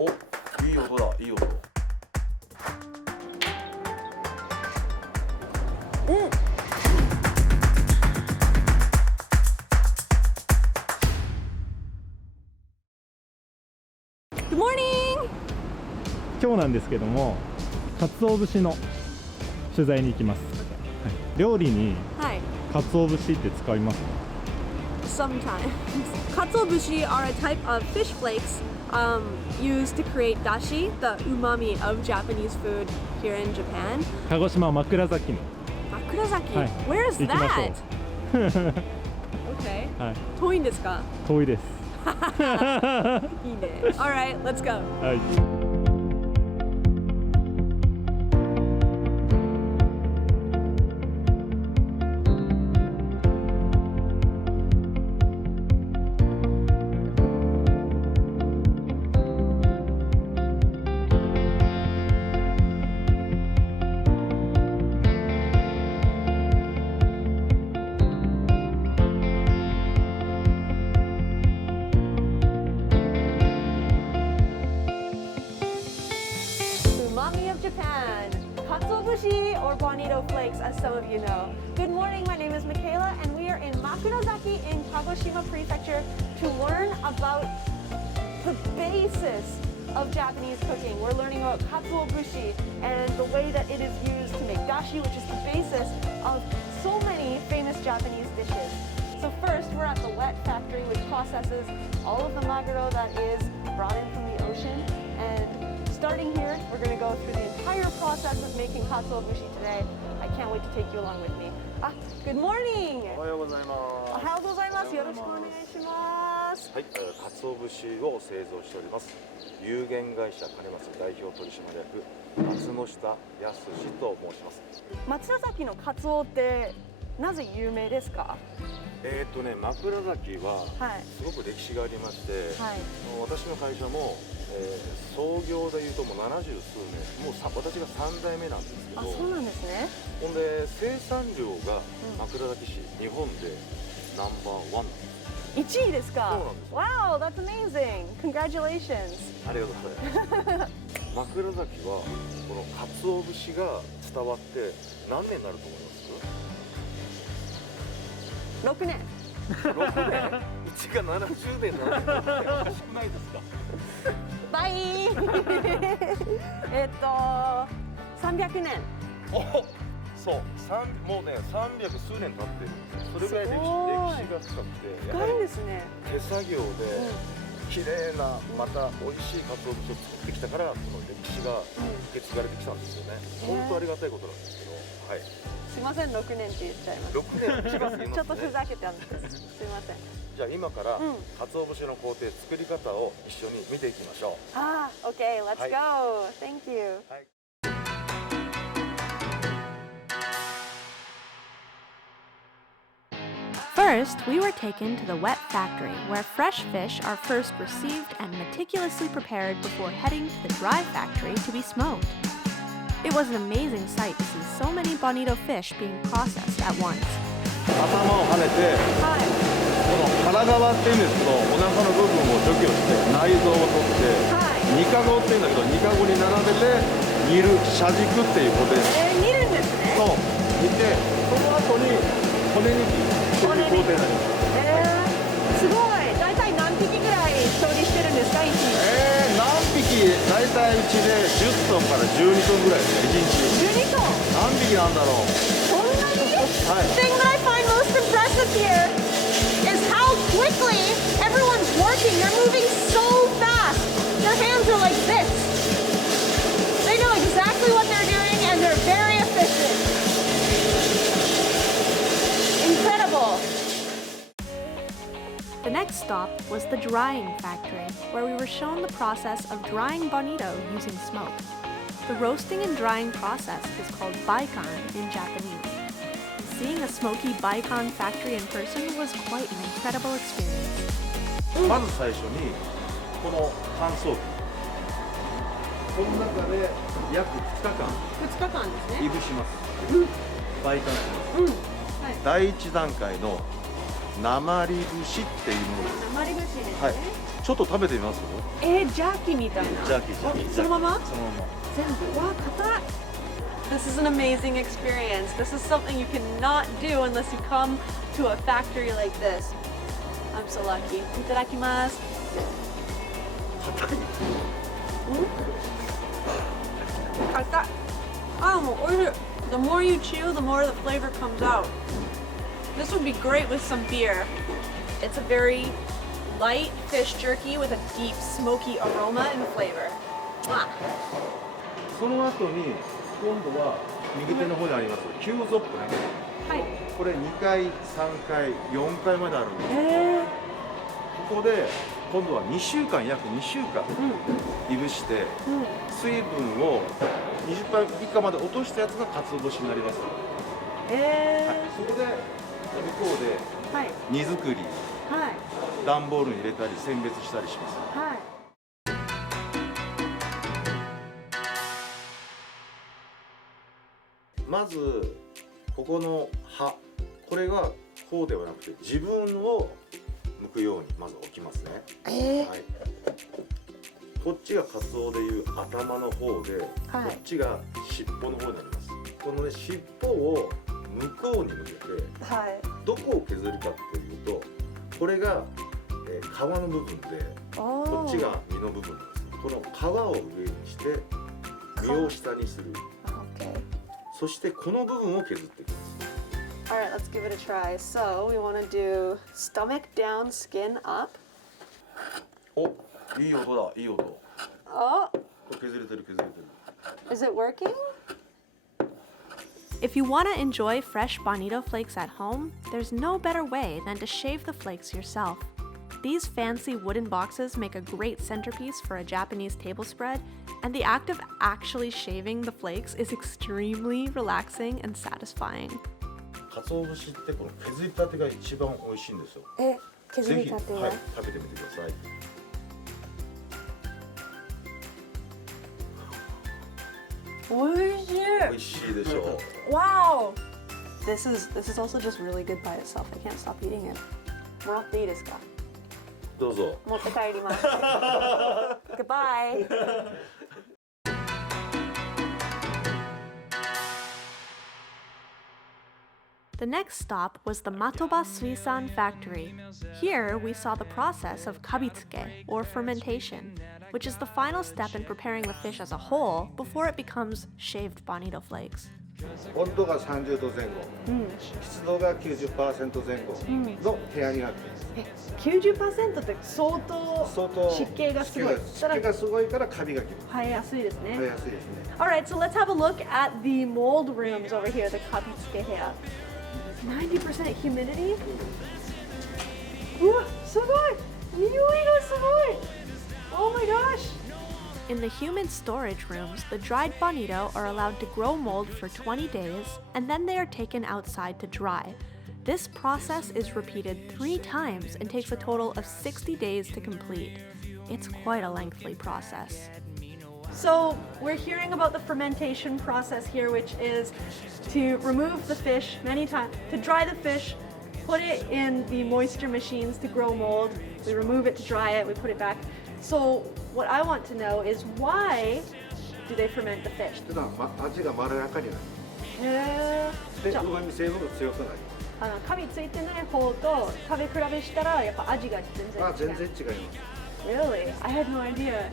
お、いい音だ、いい音。Good morning! 今日なんですけども、鰹節の取材に行きます。はい、料理に鰹節って使いますか？ Sometimes. Katsuobushi are a type of fish flakes used to create dashi, the umami of Japanese food here in Japan. 鹿児島Makurazakiの。Makurazaki? はい、 Where is 行きましょ that? う。Okay. はい、遠いんですか？遠いです。いいね。Alright, let's go. はい。UMAMI of JAPAN, Katsuobushi or Bonito Flakes, as some of you know. Good morning, my name is Michaela, and we are in Makurazaki in Kagoshima Prefecture to learn about the basis of Japanese cooking. We're learning about Katsuobushi and the way that it is used to make dashi, which is the basis of so many famous Japanese dishes. So first, we're at the wet factory, which processes all of the maguro that is brought in from the ocean. And starting here, we're going to go through the entire process of making katsuobushi today. I can't wait to take you along with me. Good morning! おはようございます。おはようございます。よろしくお願いします。はい、鰹節を製造しております。有限会社兼松代表取締役松下康と申します。松崎のカツオってなぜ有名ですか？枕崎はすごく歴史がありまして、はい、私の会社も、創業でいうともう70数年、もう私が3代目なんですけど、そうなんですね。ほんで生産量が枕崎市、日本でナンバーワンなんです。1位ですか？そうなんです。 Wow, that's amazing! Congratulations! ありがとうございます。枕崎はこの鰹節が伝わって何年になると思います？6年。6年？うちが70年なんでおかしくないですか？バイ300年。お、そう、もうね、300数年経ってるんですよ。それぐらい歴史が深くて、深いんですね。手作業で綺麗なまた美味しい鰹節を作ってきたから、この歴史が受け継がれてきたんですよね。本当ありがたいことなんですけど、はい。すいません、6年って言っちゃいます。6年近すぎますね。ちょっとふざけてあるんです。すいません。じゃあ今から鰹節の工程、作り方を一緒に見ていきましょう。Okay, let's go. Thank you. First, we were taken to the wet factory, where fresh fish are first received and meticulously prepared before heading to the dry factory to be smoked. It was an amazing sight to see so many bonito fish being processed at once. 頭を跳ねて、この腹側っていうんですけど、お腹の部分を除去して内臓を取って、ニカゴっていうんだけど、ニカゴに並べて煮る車軸っていう工程です。煮るんですね。そう、煮て、その後に骨抜きっていう工程になります。すごい。大体何匹ぐらい調理してるんですか、1日？何匹？大体うちで10トンから12トンぐらいですね、1日。12トン？何匹なんだろう。そんなに？はい。The thing that I find most impressive here is how quickly everyone's working. They're moving so fast. Their hands are like this. They know exactly what they're doing and they're very efficient. Incredible. The next stop was the drying factory, where we were shown the process of drying bonito using smoke. The roasting and drying process is called baikan in Japanese. Seeing a smoky baikan factory in person was quite an incredible experience. まず最初にこの乾燥機、この中で約2日間いぶします。バイカンします。第1段階の鉛節っていうものです。鉛節ですね。はい。ちょっと食べてみます？ジャーキーみたいな。ジャーキー。そのまま？そのまま。全部。わ、硬い。This is an amazing experience. This is something you cannot do unless you come to a factory like this. I'm so lucky. いただきます。硬い。硬い。あ、もう美味しい。The more you chew, the more the flavor comes out. This would be great with some beer. It's a very light fish jerky with a deep smoky aroma and flavor. その後に今度は右手の方にありますキューゾップね。はい。これ2回、3回、4回まであるんです。ここで今度は2週間、約2週間いぶして、水分を20%以下まで落としたやつが鰹節になります。はい、そこで向こうで荷造り、段ボールに入れたり選別したりします。まずここの葉、これがこうではなくて自分を剥くようにまず置きますね。はい、こっちがカツオでいう頭の方で、こっちが尻尾の方になります。このね尻尾を向こうに向けて、どこを削るかっていうと、これが、皮の部分で、こっちが身の部分です。この皮を上にして身を下にする。そしてこの部分を削っていきます。Alright, let's give it a try. So we want to do stomach down, skin up. お、いい音だ、いい音。Oh, 削れてる、削れてる。is it working? If you want to enjoy fresh Bonito Flakes at home, there's no better way than to shave the flakes yourself. These fancy wooden boxes make a great centerpiece for a Japanese table spread, and the act of actually shaving the flakes is extremely relaxing and satisfying. 鰹節ってこの削りたてが一番美味しいんですよ。削りたては？はい、食べてみてください。美味しい。美味しいでしょう。Wow! This is also just really good by itself. I can't stop eating it. もらっていいですか？どうぞ。持って帰ります。Goodbye. The next stop was the Matoba Suisan factory. Here we saw the process of kabitsuke, or fermentation, which is the final step in preparing the fish as a whole before it becomes shaved bonito flakes. 温度が30度前後、湿度が 90% 前後の部屋になっています。90% って相当湿気がすごい。湿気がすごいからカビがきます。生えやすいですね。生えやすいですね。Alright, so let's have a look at the mold rooms over here, the kabitsuke 部屋。90% humidity? うわ、すごい！匂いがすごい！ Oh my gosh! In the humid storage rooms, the dried bonito are allowed to grow mold for 20 days, and then they are taken outside to dry. This process is repeated 3 times and takes a total of 60 days to complete. It's quite a lengthy process. So we're hearing about the fermentation process here, which is to remove the fish many times, to dry the fish, put it in the moisture machines to grow mold. We remove it to dry it, we put it back. So what I want to know is why do they ferment the fish? 味がまろやかになる。で、旨味成分が強くなる。カビついてない方と食べ比べしたらやっぱ味が全然違う。全然違います。Really? I had no idea.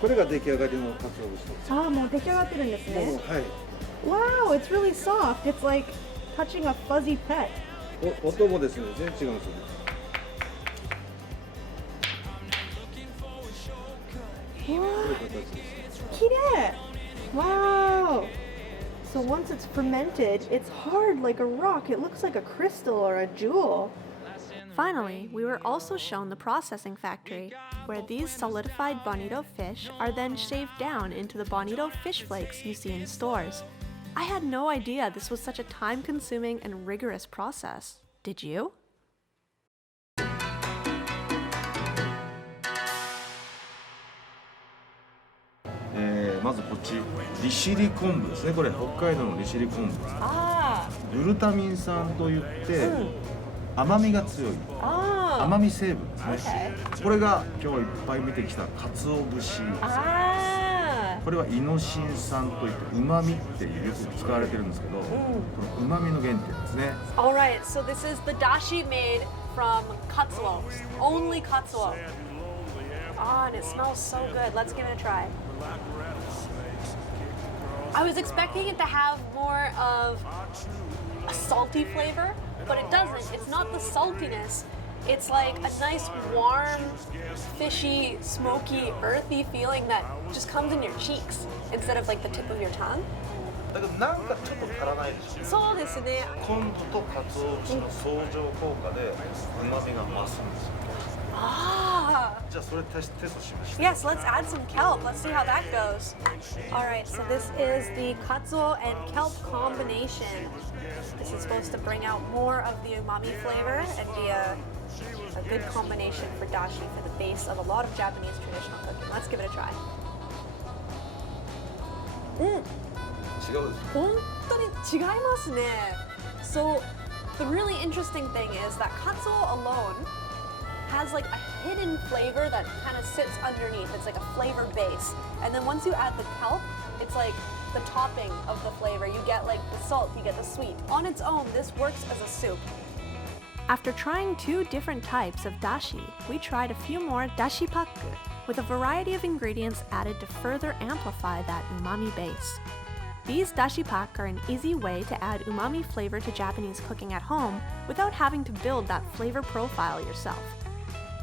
これが出来上がりの鰹節です。もう出来上がってるんですね。はい。Wow, it's really soft. It's like touching a fuzzy pet. 音もですね、全然違うんですよね。きれい! Wow! So once it's fermented, it's hard like a rock. It looks like a crystal or a jewel. Finally, we were also shown the processing factory, where these solidified bonito fish are then shaved down into the bonito fish flakes you see in stores. I had no idea this was such a time-consuming and rigorous process. Did you? まずこっち利尻昆布ですね。これ北海道の利尻昆布です。グルタミン酸といって、甘みが強い Oh. 甘み成分ですね Okay. これが今日いっぱい見てきた鰹節 Ah. これはイノシン酸といって旨味ってよく使われてるんですけど、この旨味の原点ですね All right, so this is the dashi made from katsuo, only katsuo. Ah, and it smells so good. Let's give it a try. I was expecting it to have more of a salty flavor, but it doesn't. It's not the saltiness. It's like a nice, warm, fishy, smoky, earthy feeling that just comes in your cheeks instead of like the tip of your tongue. だけどなんかちょっと足らないでしょそうですね。昆布と鰹節の相乗効果で旨味が増すんですよ Ah. じゃあそれテストしましょう Yes, let's add some kelp. Let's see how that goes. All right, so this is the katsuo and kelp combination. This is supposed to bring out more of the umami flavor and be a good combination for dashi for the base of a lot of Japanese traditional cooking. Let's give it a try. 違うでしょ本当に違いますね。So the really interesting thing is that katsuo alone has like a hidden flavor that kind of sits underneath. It's like a flavor base. And then once you add the kelp, it's like the topping of the flavor. You get like the salt, you get the sweet. On its own, this works as a soup. After trying 2 different types of dashi, we tried a few more dashi paku with a variety of ingredients added to further amplify that umami base. These dashi pak are an easy way to add umami flavor to Japanese cooking at home without having to build that flavor profile yourself.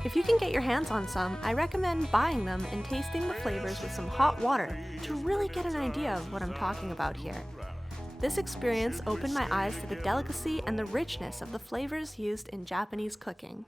If you can get your hands on some, I recommend buying them and tasting the flavors with some hot water to really get an idea of what I'm talking about here. This experience opened my eyes to the delicacy and the richness of the flavors used in Japanese cooking.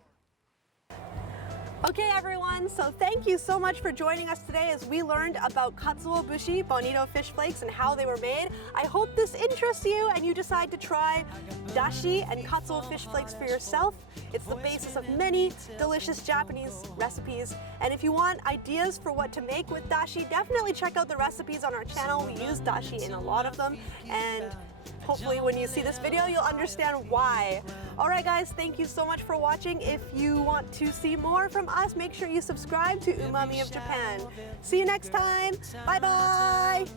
Okay, everyone, so thank you so much for joining us today as we learned about Katsuobushi, bonito fish flakes, and how they were made. I hope this interests you and you decide to try dashi and katsuo fish flakes for yourself. It's the basis of many delicious Japanese recipes. And if you want ideas for what to make with dashi, definitely check out the recipes on our channel. We use dashi in a lot of them, and hopefully when you see this video, you'll understand why. All right, guys, thank you so much for watching. If you want to see more from us, make sure you subscribe to UMAMI of Japan. See you next time. Bye-bye.